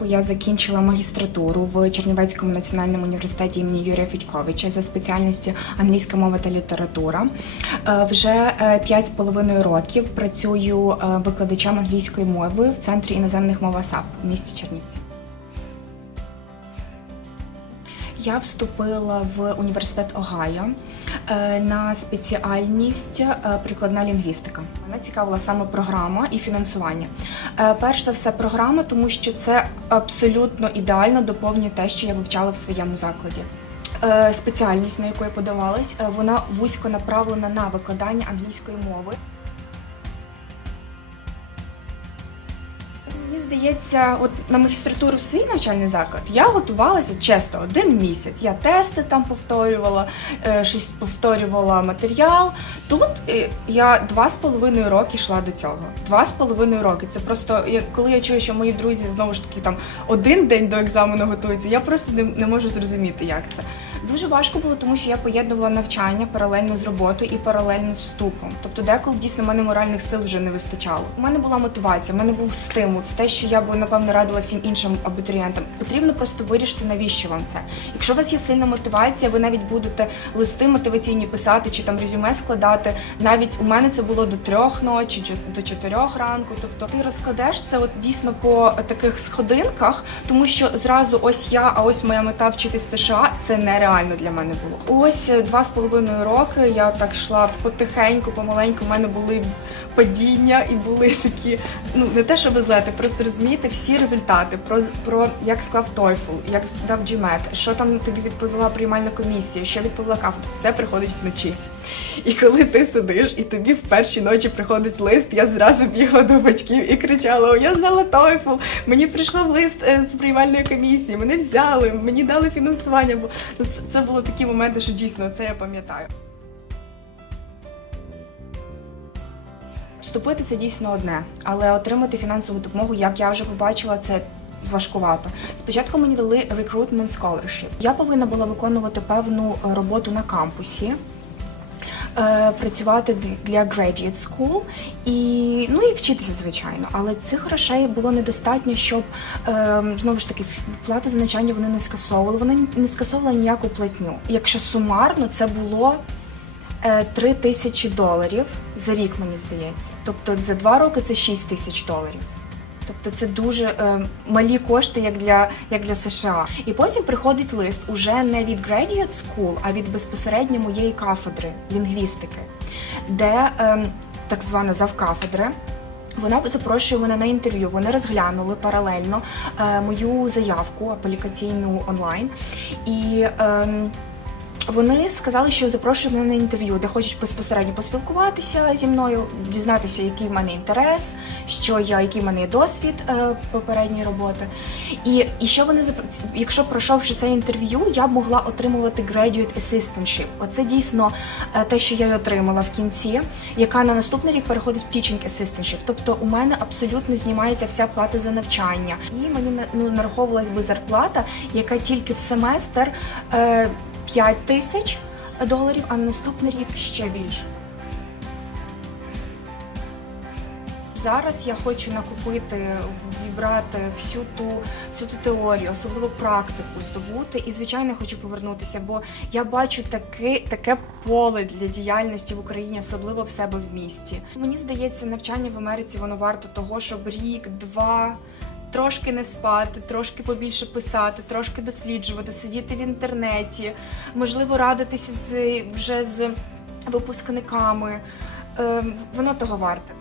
року я закінчила магістратуру в Чернівецькому національному університеті імені Юрія Федьковича за спеціальністю англійська мова та література. Е, Вже е, п'ять з половиною років працюю е, викладачем англійської мови в центрі іноземних мов АСАП в місті Чернівці. Я вступила в університет Огайо е, на спеціальність е, прикладна лінгвістика. Мене цікавила саме програма і фінансування. Е, Перш за все, програма, тому що це абсолютно ідеально доповнює те, що я вивчала в своєму закладі. Спеціальність, на яку я подавалась, вона вузько направлена на викладання англійської мови. Здається, от на магістратуру свій навчальний заклад я готувалася чесно один місяць. Я тести там повторювала, е, щось повторювала матеріал. Тут е, я два з половиною роки йшла до цього. Два з половиною роки. Це просто коли я чую, що мої друзі знову ж таки там один день до екзамену готуються. Я просто не, не можу зрозуміти, як це. Дуже важко було, тому що я поєднувала навчання паралельно з роботою і паралельно з вступом. Тобто, деколи дійсно в мене моральних сил вже не вистачало. У мене була мотивація, в мене був стимул. Це те, що я би напевно радила всім іншим абітурієнтам. Потрібно просто вирішити, навіщо вам це. Якщо у вас є сильна мотивація, ви навіть будете листи мотиваційні писати чи там резюме складати. Навіть у мене це було до трьох ночі, чи до чотирьох ранку. Тобто ти розкладеш це от дійсно по таких сходинках, тому що зразу ось я, а ось моя мета вчитись в США. Це нереально для мене було. Ось е, два з половиною роки я так йшла потихеньку, помаленьку. У мене були падіння і були такі, ну не те, що злети, просто розумієте всі результати про про як склав TOEFL, як здав GMAT, що там тобі відповіла приймальна комісія, що відповіла кафедра. Все приходить вночі. І коли ти сидиш, і тобі в перші ночі приходить лист, я зразу бігла до батьків і кричала: О, я знала TOEFL, мені прийшов лист е, з приймальної комісії, мене взяли, мені дали фінансування. Бо ну, це, були такі моменти, що дійсно це я пам'ятаю. Вступити це дійсно одне, але отримати фінансову допомогу, як я вже побачила, це важкувато. Спочатку мені дали recruitment scholarship. Я повинна була виконувати певну роботу на кампусі. Е, Працювати для graduate school і ну і вчитися, звичайно, але цих грошей було недостатньо, щоб е, знову ж таки плату за навчання вони не скасовували. Вони не скасовували ніяку платню. Якщо сумарно це було е, 3 тисячі доларів за рік, мені здається. Тобто за два роки це 6 тисяч доларів. Тобто це дуже е, малі кошти, як для, як для США. І потім приходить лист уже не від Graduate School, а від безпосередньо моєї кафедри лінгвістики, де е, так звана завкафедра. Вона запрошує мене на інтерв'ю. Вони розглянули паралельно е, мою заявку аплікаційну онлайн. І ем, вони сказали, що запрошують мене на інтерв'ю, де хочуть безпосередньо поспілкуватися зі мною, дізнатися, який в мене інтерес, що я, який в мене досвід е, попередньої роботи. І, і що вони якщо пройшовши це інтерв'ю, я б могла отримувати graduate assistantship. Оце дійсно е, те, що я й отримала в кінці, яка на наступний рік переходить в teaching assistantship. Тобто у мене абсолютно знімається вся плата за навчання. І мені ну, нараховувалась би зарплата, яка тільки в семестр. Е, 5 тисяч доларів, а на наступний рік ще більше. Зараз я хочу накопити, вібрати всю ту, всю ту теорію, особливо практику здобути. І, звичайно, хочу повернутися, бо я бачу таке, таке поле для діяльності в Україні, особливо в себе в місті. Мені здається, навчання в Америці воно варто того, щоб рік, два. Трошки не спати, трошки побільше писати, трошки досліджувати, сидіти в інтернеті, можливо, радитися з вже з випускниками. Е, воно того варте.